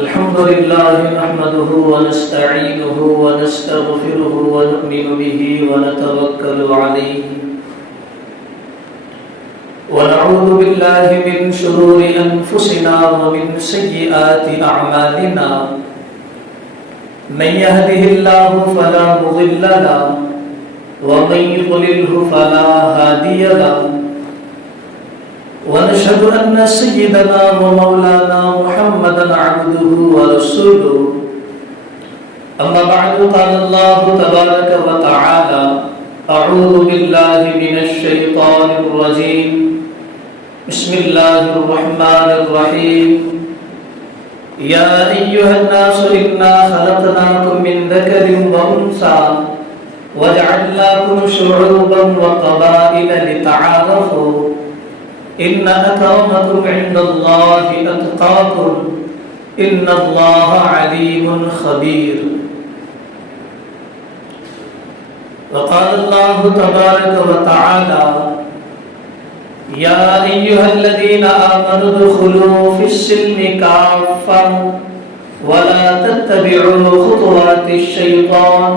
الحمد لله نحمده ونستعينه ونستغفره ونؤمن به ونتوكل عليه ونعوذ بالله من شرور أنفسنا ومن سيئات أعمالنا من يهده الله فلا مضل له ومن يضلله فلا هادي له ونشهد أن سيدنا ومولانا محمدا عبده ورسوله أما بعد قال الله تبارك وتعالى أعوذ بالله من الشيطان الرجيم بسم الله الرحمن الرحيم يا أيها الناس إنا خلقناكم من ذكر وأنثى وجعلناكم شعوبا وقبائل لتعارفوا إن أكرمكم عند الله أتقاكم إن الله عليم خبير وقال الله تبارك وتعالى يا أيها الذين آمنوا ادخلوا في السلم كافة ولا تتبعوا خطوات الشيطان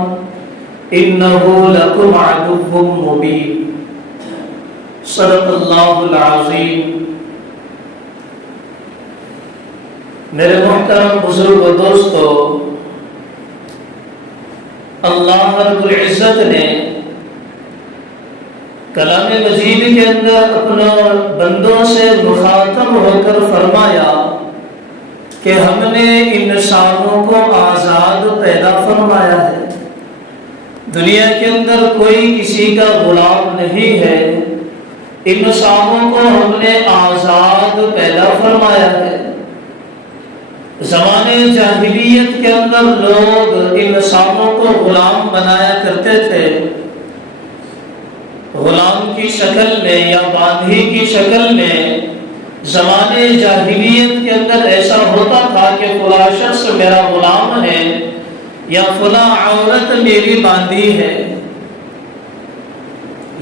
إنه لكم عدو مبين صدق اللہ العظیم۔ میرے محترم بزرگ و دوستو، اللہ رب العزت نے کلام مجید کے اندر اپنا بندوں سے مخاطب ہو کر فرمایا کہ ہم نے انسانوں کو آزاد پیدا فرمایا ہے، دنیا کے اندر کوئی کسی کا غلام نہیں ہے، انسانوں کو ہم نے آزاد پیدا فرمایا ہے۔ زمانے جاہلیت کے اندر لوگ انسانوں کو غلام بنایا کرتے تھے، غلام کی شکل میں یا باندھی کی شکل میں۔ زمانے جاہلیت کے اندر ایسا ہوتا تھا کہ فلاں شخص میرا غلام ہے یا فلاں عورت میری باندھی ہے،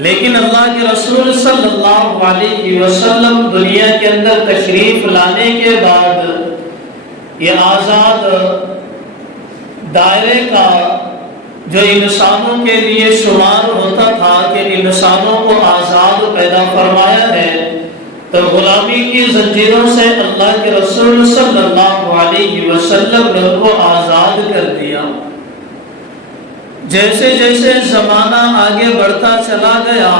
لیکن اللہ کے رسول صلی اللہ علیہ وسلم دنیا کے اندر تشریف لانے کے بعد یہ آزاد دائرے کا جو انسانوں کے لیے شمار ہوتا تھا کہ انسانوں کو آزاد پیدا فرمایا ہے، تو غلامی کی زنجیروں سے اللہ کے رسول صلی اللہ علیہ وسلم نے ان کو آزاد کر دیا۔ جیسے جیسے زمانہ آگے بڑھتا چلا گیا،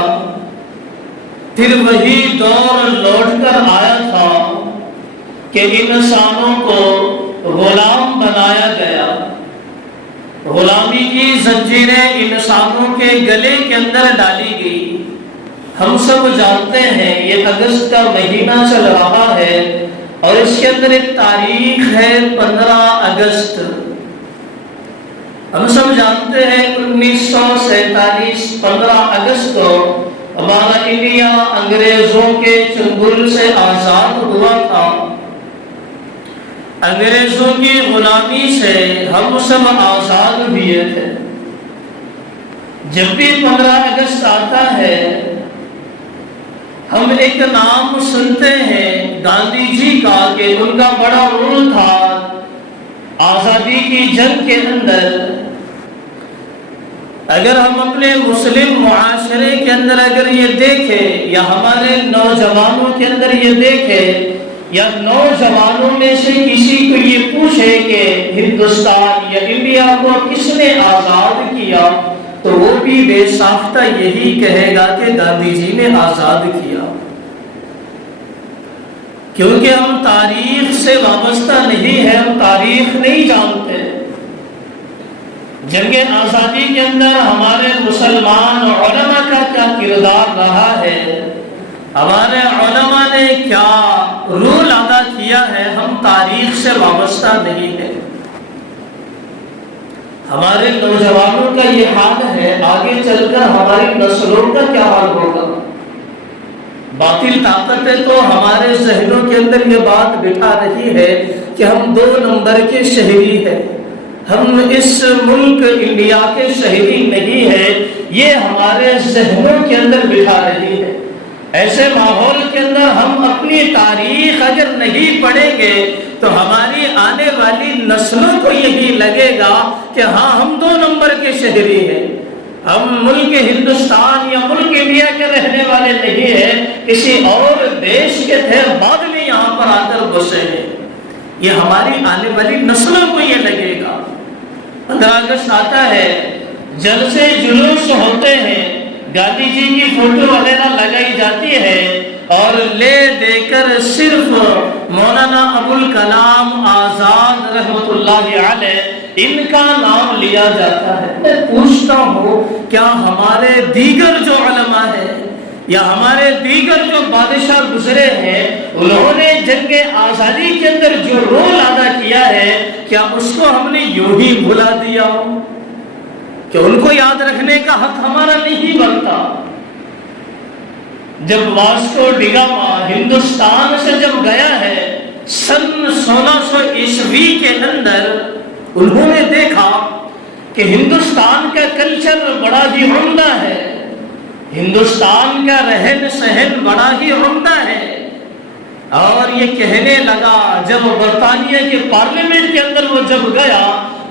پھر وہی دور لوٹ کر آیا تھا کہ انسانوں کو غلام بنایا گیا۔ غلامی کی زنجیریں انسانوں کے گلے کے اندر ڈالی گئی۔ ہم سب جانتے ہیں یہ اگست کا مہینہ چل رہا ہے اور اس کے اندر ایک تاریخ ہے 15 اگست۔ ہم سب جانتے ہیں 1947 15 اگست کو ہمارا انڈیا انگریزوں کے چنگل سے آزاد ہوا تھا۔ انگریزوں کی غلامی سے ہم سب آزاد ہوئے تھے۔ جب بھی 15 اگست آتا ہے ہم ایک نام سنتے ہیں گاندھی جی کا کہ ان کا بڑا رول تھا آزادی کی جنگ کے اندر۔ اگر ہم اپنے مسلم معاشرے کے اندر اگر یہ دیکھیں یا ہمارے نوجوانوں کے اندر یہ دیکھیں یا نوجوانوں میں سے کسی کو یہ پوچھے کہ ہندوستان یا انڈیا کو کس نے آزاد کیا، تو وہ بھی بے ساختہ یہی کہے گا کہ گاندھی جی نے آزاد کیا، کیونکہ ہم تاریخ سے وابستہ نہیں ہیں، ہم تاریخ نہیں جانتے۔ جنگ آزادی کے اندر ہمارے مسلمان علماء کا کیا کردار رہا ہے، ہمارے علماء نے کیا رول ادا کیا ہے، ہم تاریخ سے وابستہ نہیں ہیں۔ ہمارے نوجوانوں کا یہ حال ہے، آگے چل کر ہماری نسلوں کا کیا حال ہوگا؟ باطل طاقتیں تو ہمارے ذہنوں کے اندر یہ بات بٹھا رہی ہے کہ ہم 2 نمبر کے شہری ہیں، ہم اس ملک انڈیا کے شہری نہیں ہیں، یہ ہمارے ذہنوں کے اندر بٹھا رہی ہے۔ ایسے ماحول کے اندر ہم اپنی تاریخ اگر نہیں پڑھیں گے تو ہماری آنے والی نسلوں کو یہی لگے گا کہ ہاں ہم 2 نمبر کے شہری ہیں، ہم ملک ہندوستان یا ملک انڈیا کے رہنے والے نہیں ہیں، کسی اور دیش کے تھے، بعد میں یہاں پر آ کر بسے ہیں۔ یہ ہماری آنے والی نسلوں کو یہ لگے گا۔ 15 اگست آتا ہے، جلسے جلوس ہوتے ہیں، گاندھی جی کی فوٹو وغیرہ لگائی جاتی ہے اور لے دے کر صرف مولانا ابوالکلام آزاد رحمۃ اللہ علیہ ان کا نام لیا جاتا ہے۔ میں پوچھتا ہوں کیا ہمارے دیگر جو علماء ہیں یا ہمارے دیگر جو بادشاہ گزرے ہیں انہوں نے جنگ آزادی کے اندر جو رول ادا کیا ہے کیا اس کو ہم نے یوں ہی بھلا دیا ہو کہ ان کو یاد رکھنے کا حق ہمارا نہیں بنتا؟ جب واسکو ڈی گاما ہندوستان سے جب گیا ہے سن 1600 عیسوی کے اندر، انہوں نے دیکھا کہ ہندوستان کا کلچر بڑا ہی عمدہ ہے، ہندوستان کا رہن سہن بڑا ہی عمدہ ہے، اور یہ کہنے لگا جب برطانیہ کے پارلیمنٹ کے اندر وہ جب گیا،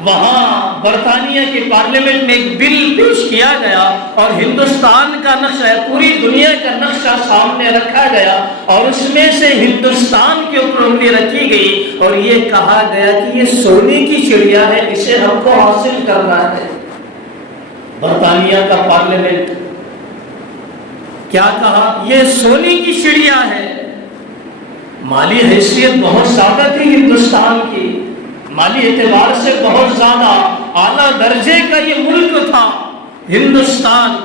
وہاں برطانیہ کے پارلیمنٹ میں ایک بل پیش کیا گیا اور ہندوستان کا نقشہ، پوری دنیا کا نقشہ سامنے رکھا گیا اور اس میں سے ہندوستان کے اوپر انگلی رکھی گئی اور یہ کہا گیا کہ یہ سونے کی چڑیا ہے، اسے ہم کو حاصل کرنا ہے۔ برطانیہ کا پارلیمنٹ کیا کہا؟ یہ سونے کی چڑیا ہے۔ مالی حیثیت بہت زیادہ تھی ہندوستان کی، مالی اعتبار سے بہت زیادہ اعلیٰ درجے کا یہ ملک تھا ہندوستان۔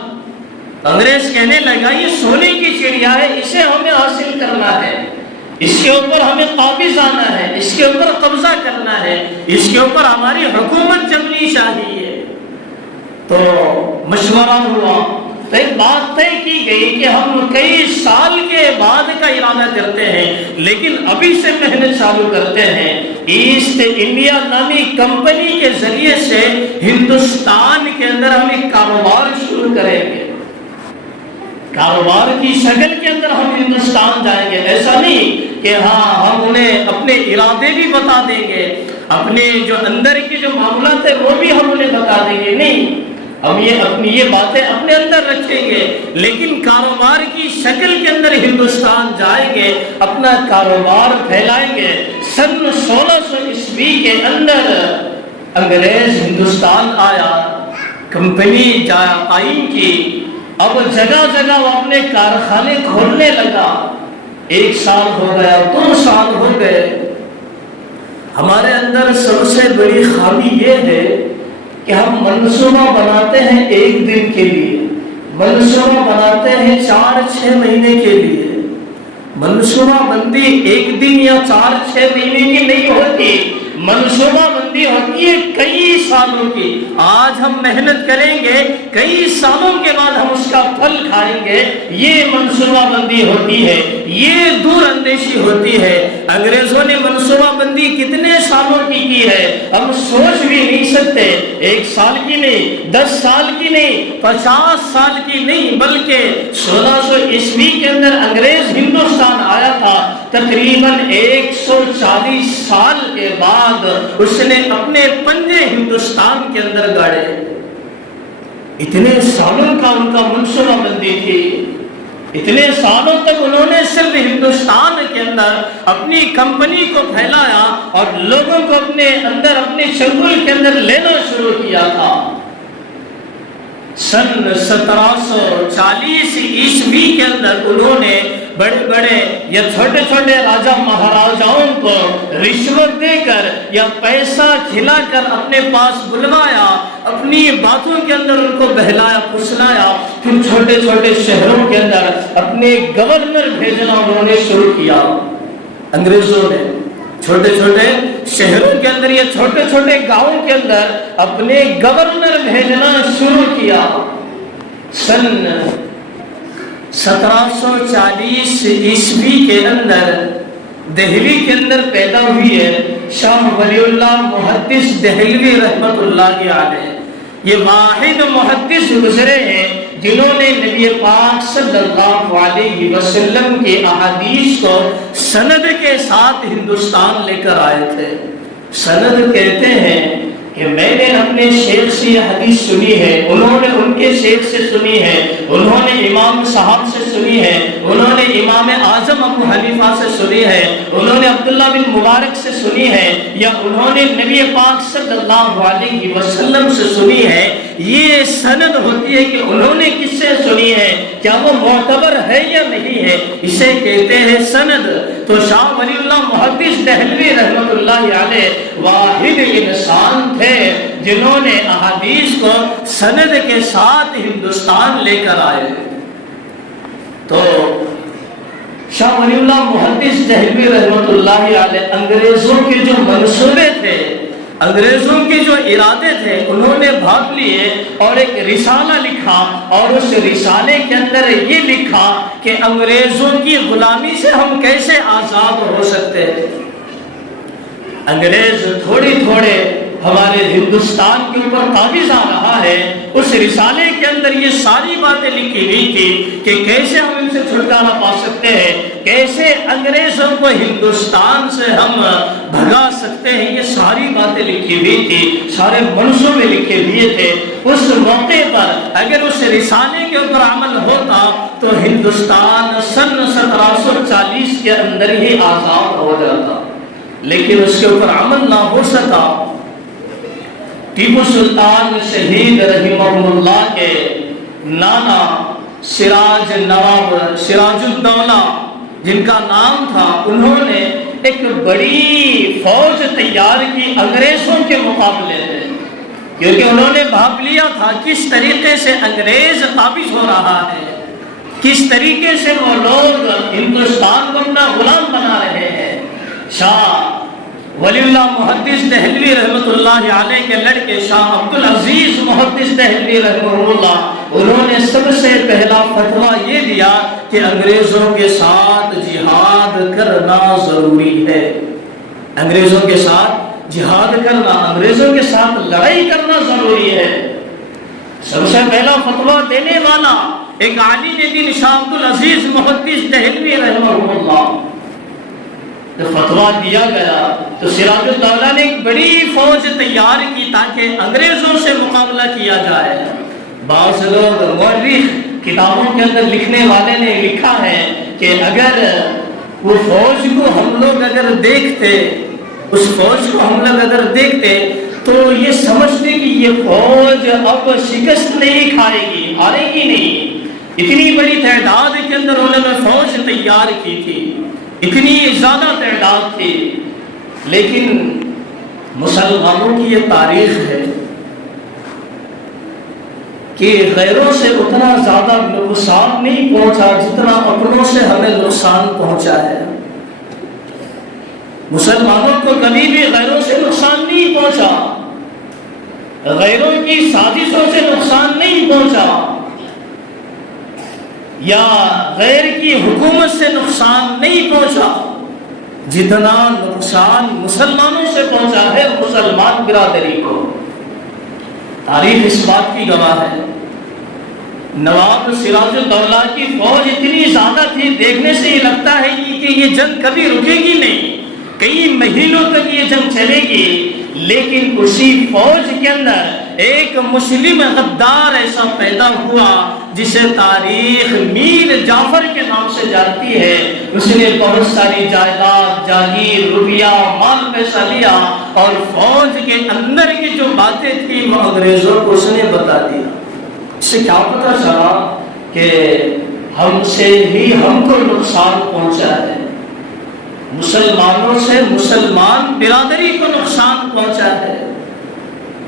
انگریز کہنے لگا یہ سونے کی چڑیا ہے، اسے ہمیں حاصل کرنا ہے، اس کے اوپر ہمیں قابض آنا ہے، اس کے اوپر قبضہ کرنا ہے، اس کے اوپر ہماری حکومت جمنی چاہیے۔ تو مشورہ ہوا، تو ایک بات طے کی گئی کہ ہم کئی سال کے بعد کا ارادہ کرتے ہیں لیکن ابھی سے محنت چالو کرتے ہیں، ایسٹ انڈیا نامی کمپنی کے ذریعے سے ہندوستان کے اندر ہم ایک کاروبار شروع کریں گے، کاروبار کی شکل کے اندر ہم ہندوستان جائیں گے۔ ایسا نہیں کہ ہاں ہم انہیں اپنے ارادے بھی بتا دیں گے، اپنے جو اندر کے جو معاملات ہیں وہ بھی ہم انہیں بتا دیں گے، نہیں، ہم یہ اپنی یہ باتیں اپنے اندر رکھیں گے لیکن کاروبار کی شکل کے اندر ہندوستان جائیں گے، اپنا کاروبار پھیلائیں گے۔ سن 1600 عیسوی کے اندر انگریز ہندوستان آیا، کمپنی قائم کی، اب جگہ جگہ وہ اپنے کارخانے کھولنے لگا۔ 1 سال ہو گیا، 2 سال ہو گئے۔ ہمارے اندر سب سے بڑی خامی یہ ہے کہ ہم منصوبہ بناتے ہیں 1 دن کے لیے، منصوبہ بناتے ہیں 4-6 مہینے کے لیے۔ منصوبہ بندی 1 دن یا 4-6 مہینے کی نہیں ہوتی، منصوبہ بندی ہوتی ہے کئی سالوں کی۔ آج ہم محنت کریں گے، کئی سالوں کے بعد ہم اس کا پھل کھائیں گے، یہ منصوبہ بندی ہوتی ہے، یہ دور اندیشی ہوتی ہے۔ انگریزوں نے منصوبہ بندی کتنے سالوں کی ہے ہم سوچ بھی نہیں سکتے، 1 سال کی نہیں، 10 سال کی نہیں، 50 سال کی نہیں، بلکہ 1600 عیسوی کے اندر انگریز ہندوستان آیا تھا، تقریباً 140 سال کے بعد اس نے اپنے پنجے ہندوستان کے اندر گاڑے۔ اتنے سالوں کا ان کا منصوبہ بندی تھی، اتنے سالوں تک انہوں نے صرف ہندوستان کے اندر اپنی کمپنی کو پھیلایا اور لوگوں کو اپنے اندر اپنے چنگل کے اندر لینا شروع کیا تھا۔ سن 1740 عیسوی کے اندر انہوں نے بڑے بڑے یا چھوٹے چھوٹے راجا مہاراجاؤں کو رشوت دے کر یا پیسہ کھلا کر اپنے پاس بلوایا، اپنی باتوں کے اندر ان کو بہلایا پھسلایا، پھر چھوٹے چھوٹے شہروں کے اندر اپنے گورنر بھیجنا انہوں نے شروع کیا۔ انگریزوں نے چھوٹے چھوٹے شہروں کے اندر یا چھوٹے چھوٹے گاؤں کے اندر اپنے گورنر بھیجنا شروع کیا۔ سن 1740 عیسوی کے اندر دہلی کے اندر پیدا ہوئی ہے شاہ ولی اللہ محدث دہلوی رحمت اللہ علیہ۔ یہ واحد محدث گزرے ہیں جنہوں نے نبی پاک صلی اللہ علیہ وسلم کے احادیث کو سند کے ساتھ ہندوستان لے کر آئے تھے۔ سند کہتے ہیں کہ میں نے اپنے شیخ سے یہ حدیث سنی ہے، انہوں نے ان کے شیخ سے سنی ہے، انہوں نے امام صاحب سے سنی ہے، انہوں نے امام اعظم ابو حنیفہ سے سنی ہے، انہوں نے عبداللہ بن مبارک سے سنی ہے، یا انہوں نے نبی پاک صلی اللہ علیہ وسلم سے سنی ہے۔ یہ سند ہوتی ہے کہ انہوں نے کس سے سنی ہے، کیا وہ معتبر ہے یا نہیں ہے، اسے کہتے ہیں سند۔ تو شاہ ولی اللہ محدث دہلوی رحمۃ اللہ علیہ واحد انسان تھے جنہوں نے احادیث کو سند کے ساتھ ہندوستان لے کر آئے۔ تو شاہ ولی اللہ محدث دہلوی رحمۃ اللہ علیہ انگریزوں کے جو منصوبے تھے، انگریزوں کے جو ارادے تھے، انہوں نے بھاگ لیے اور ایک رسالہ لکھا، اور اس رسالے کے اندر یہ لکھا کہ انگریزوں کی غلامی سے ہم کیسے آزاد ہو سکتے ہیں۔ انگریز تھوڑے تھوڑے ہمارے ہندوستان کے اوپر قابض آ رہا ہے۔ اس رسالے کے اندر یہ ساری باتیں لکھی ہوئی تھی کہ کیسے ہم ان سے چھٹکارا پا سکتے ہیں، کیسے انگریزوں کو ہندوستان سے ہم بھگا سکتے ہیں، یہ ساری باتیں لکھی ہوئی تھی، سارے منصوبے لکھے ہوئے تھے۔ اس موقع پر اگر اس رسالے کے اوپر عمل ہوتا تو ہندوستان سن 1740 کے اندر ہی آزاد ہو جاتا، لیکن اس کے اوپر عمل نہ ہو سکا۔ ٹیپو سلطان شہید رحمہ اللہ کے نانا سراج نواب سراج الدولہ جن کا نام تھا، انہوں نے ایک بڑی فوج تیار کی انگریزوں کے مقابلے میں، کیونکہ انہوں نے بھاپ لیا تھا کس طریقے سے انگریز قابض ہو رہا ہے، کس طریقے سے وہ لوگ ہندوستان کو اپنا غلام بنا رہے ہیں۔ شاہ ولی اللہ محدث دہلوی رحمۃ اللہ علیہ کے لڑکے شاہ عبدالعزیز محدث دہلوی رحمہ اللہ، انہوں نے سب سے پہلا فتویٰ یہ دیا کہ انگریزوں کے ساتھ جہاد کرنا ضروری ہے۔ انگریزوں کے ساتھ جہاد کرنا، انگریزوں کے ساتھ لڑائی کرنا ضروری ہے۔ سب سے پہلا فتویٰ دینے والا ایک عالم دین شاہ عبدالعزیز محدث دہلوی رحمہ اللہ۔ جب فتویٰ دیا گیا تو سراج الدولہ نے ایک بڑی فوج تیار کی تاکہ انگریزوں سے مقابلہ کیا جائے۔ بعض لوگ مورخ کتابوں کے اندر لکھنے والے نے لکھا ہے کہ اگر وہ فوج کو ہم لوگ اگر دیکھتے، اس فوج کو ہم لوگ اگر دیکھتے تو یہ سمجھتے کہ یہ فوج اب شکست نہیں کھائے گی، ہارے گی نہیں۔ اتنی بڑی تعداد کے اندر انہوں نے فوج تیار کی تھی، اتنی زیادہ تعداد تھی، لیکن مسلمانوں کی یہ تاریخ ہے کہ غیروں سے اتنا زیادہ نقصان نہیں پہنچا جتنا اپنوں سے ہمیں نقصان پہنچا ہے۔ مسلمانوں کو کبھی بھی غیروں سے نقصان نہیں پہنچا، غیروں کی سازشوں سے نقصان نہیں پہنچا، یا غیر کی حکومت سے نقصان نہیں پہنچا جتنا نقصان مسلمانوں سے پہنچا ہے مسلمان برادری کو۔ تاریخ اس بات کی گواہ ہے۔ نواب سراج الدولہ کی فوج اتنی زیادہ تھی، دیکھنے سے یہ لگتا ہے کہ یہ جنگ کبھی رکے گی نہیں، کئی مہینوں تک یہ جنگ چلے گی، لیکن اسی فوج کے اندر ایک مسلم غدار ایسا پیدا ہوا جسے تاریخ میر جعفر کے نام سے جانتی ہے۔ اس نے بہت ساری جائیداد، جاگیر، روپیہ، مال پیسہ لیا اور فوج کے اندر کی جو باتیں تھیں وہ انگریزوں کو اس نے بتا دیا۔ اس سے کیا پتا چلا کہ ہم سے ہی ہم کو نقصان پہنچا ہے، مسلمانوں سے مسلمان برادری کو نقصان پہنچا ہے۔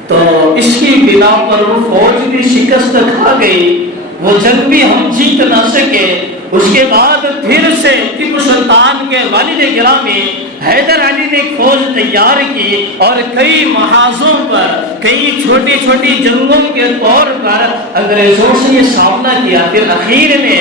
تو اس کی بنا پر وہ فوج بھی شکست کھا گئی، وہ جنگ بھی ہم جیت نہ سکے۔ اس کے بعد پھر سے ٹیپو سلطان کے والد گرامی حیدر علی نے ایک فوج تیار کی اور کئی محاذوں پر، کئی چھوٹی چھوٹی جنگوں کے طور پر انگریزوں سے یہ سامنا کیا۔ پھر اخیر میں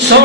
100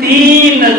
3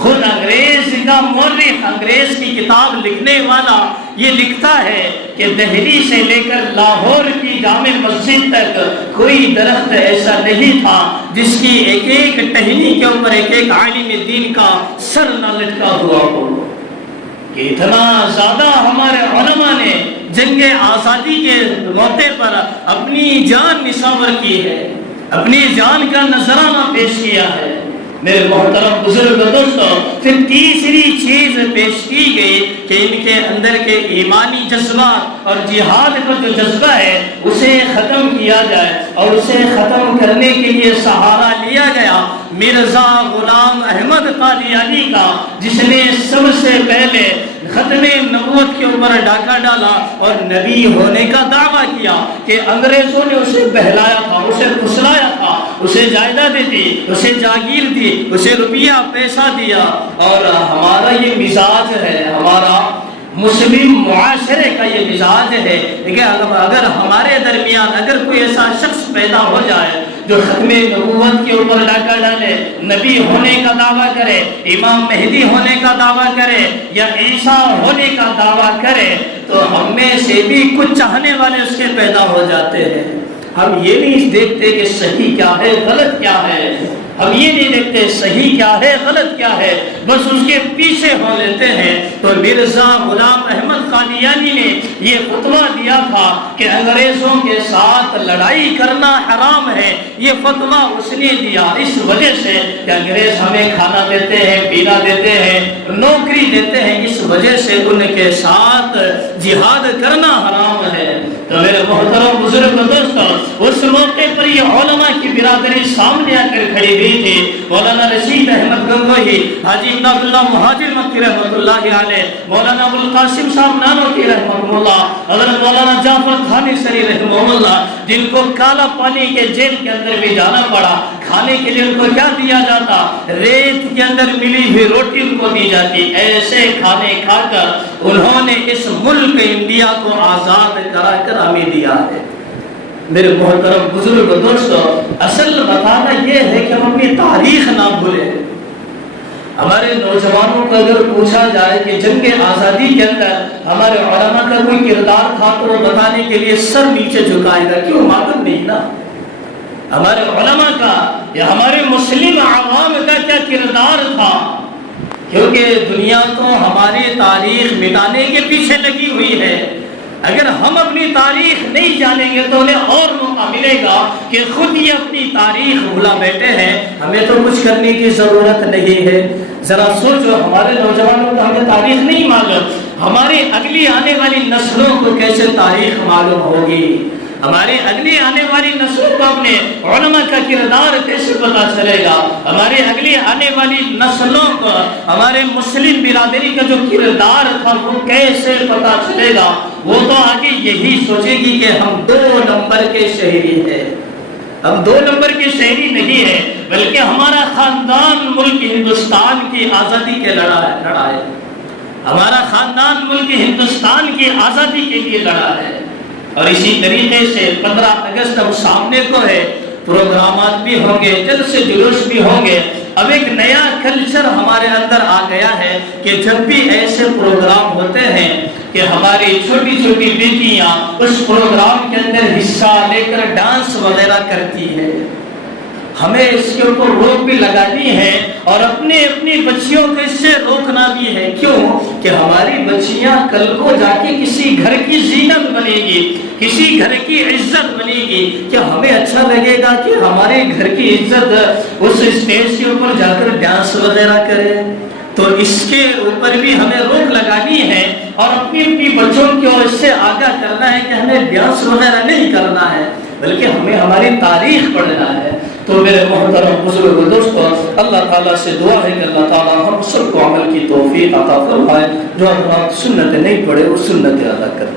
خود انگریز کا مورخ، انگریز کی کتاب لکھنے والا یہ لکھتا ہے کہ دہلی سے لے کر لاہور کی جامع مسجد تک کوئی درخت ایسا نہیں تھا جس کی ایک ایک ٹہنی کے اوپر ایک ایک عالم دین کا سر نہ لٹکا ہوا ہو. کہ اتنا زیادہ ہمارے علماء نے جنگ آزادی کے موقع پر اپنی جان نثار کی ہے، اپنی جان کا نذرانہ پیش کیا ہے. میرے محترم بزرگ دوستوں، پھر تیسری چیز پیش کی گئی کہ ان کے اندر کے ایمانی جذبات اور جہاد کا جو جذبہ ہے اسے ختم کیا جائے، اور اسے ختم کرنے کے لیے سہارا لیا گیا مرزا غلام احمد قادیانی کا، جس نے سب سے پہلے ختم نبوت کے اوپر ڈاکہ ڈالا اور نبی ہونے کا دعویٰ کیا. کہ انگریزوں نے اسے بہلایا تھا، اسے پھسلایا تھا، اسے جائیدادیں دی، اسے جاگیر دی، اسے روپیہ پیسہ دیا. اور ہمارا یہ مزاج ہے، ہمارا مسلم معاشرے کا یہ مزاج ہے کہ اگر ہمارے درمیان اگر کوئی ایسا شخص پیدا ہو جائے جو ختم نبوت کے اوپر ڈاکہ ڈالے، نبی ہونے کا دعویٰ کرے، امام مہدی ہونے کا دعویٰ کرے یا عیسیٰ ہونے کا دعویٰ کرے، تو ہم میں سے بھی کچھ چاہنے والے اس کے پیدا ہو جاتے ہیں. ہم یہ نہیں دیکھتے کہ صحیح کیا ہے غلط کیا ہے، ہم یہ نہیں دیکھتے صحیح کیا ہے غلط کیا ہے، بس اس کے پیچھے ہو لیتے ہیں. تو مرزا غلام احمد قادیانی نے یہ فتویٰ دیا تھا کہ انگریزوں کے ساتھ لڑائی کرنا حرام ہے. یہ فتویٰ اس نے دیا اس وجہ سے کہ انگریز ہمیں کھانا دیتے ہیں، پینا دیتے ہیں، نوکری دیتے ہیں، اس وجہ سے ان کے ساتھ جہاد کرنا حرام ہے. تو میرے محترم بزرگ دوستوں، اس موقع پر یہ علماء کی برادری سامنے آ کر کھڑی ہوئی تھی. مولانا رشید احمد گنگوہی، حاجی عبداللہ مہاجر مکی رحمۃ اللہ علیہ، مولانا ابوالقاسم صاحب نانوتوی رحمہ اللہ، حضرت مولانا جعفر تھانیسری رحمہ اللہ، جن کو کالا پانی کے جیل کے اندر بھی جانا پڑا. کھانے کے لیے ان کو کیا دیا جاتا؟ ریت کے اندر ملی ہوئی روٹی ان کو دی جاتی. ایسے کھانے کھا کر انہوں نے اس ملک انڈیا کو آزاد کرا کر ہمیں دیا ہے. میرے محترم بزرگ دوستو، اصل بتانا یہ ہے کہ ہم اپنی تاریخ نہ بھولیں. ہمارے نوجوانوں کو اگر پوچھا جائے کہ جنگ آزادی کے اندر ہمارے علماء کا کوئی کردار تھا تو وہ بتانے کے لیے سر نیچے جھکائے گا. کیوں؟ معلوم نہیں نا ہمارے علماء کا یا ہمارے مسلم عوام کا کیا کردار تھا. کیونکہ دنیا تو ہماری تاریخ مٹانے کے پیچھے لگی ہوئی ہے. اگر ہم اپنی تاریخ نہیں جانیں گے تو انہیں اور موقع ملے گا کہ خود ہی اپنی تاریخ بھلا بیٹھے ہیں. ہمیں تو کچھ کرنے کی ضرورت نہیں ہے. ذرا سوچو، ہمارے نوجوانوں کو ہمیں تاریخ نہیں معلوم، ہماری اگلی آنے والی نسلوں کو کیسے تاریخ معلوم ہوگی؟ ہماری اگلی آنے والی نسلوں کو اپنے علماء کا کردار کیسے پتا چلے گا؟ ہماری اگلی آنے والی نسلوں کو ہمارے مسلم برادری کا جو کردار تھا وہ کیسے پتا چلے گا؟ وہ تو آگے یہی سوچے گی کہ ہم 2 نمبر کے شہری ہیں. ہم 2 نمبر کے شہری نہیں ہیں، بلکہ ہمارا خاندان ملک ہندوستان کی آزادی کے لڑا ہے. ہمارا خاندان ملک ہندوستان کی آزادی کے لیے لڑا ہے. اور اسی طریقے سے 15 اگست ہم سامنے کو ہے، پروگرامات بھی ہوں گے، جلسے جلوس بھی ہوں گے. اب ایک نیا کلچر ہمارے اندر آ گیا ہے کہ جب بھی ایسے پروگرام ہوتے ہیں کہ ہماری چھوٹی چھوٹی بیٹیاں اس پروگرام کے اندر حصہ لے کر ڈانس وغیرہ کرتی ہیں، ہمیں اس کے اوپر روک بھی لگانی ہے اور اپنی بچیوں کو اس سے روکنا بھی ہے. کیوں؟ کہ ہماری بچیاں کل کو جا کے کسی گھر کی زینت بنے گی، کسی گھر کی عزت بنے گی. کیا ہمیں اچھا لگے گا کہ ہمارے گھر کی عزت اس اسٹیج کے اوپر جا کر ڈانس وغیرہ کرے؟ تو اس کے اوپر بھی ہمیں روک لگانی ہے اور اپنی بچوں کو اس سے آگاہ کرنا ہے کہ ہمیں ڈانس وغیرہ نہیں کرنا ہے، بلکہ ہمیں ہماری تاریخ پڑھنا ہے. تو میرے محترم بزرگ دوستو، اللہ تعالیٰ سے دعا ہے کہ اللہ تعالیٰ ہم سب کو عمل کی توفیق عطا فرمائے. جو ہم سنت نہیں پڑھے وہ سنت ادا کریں.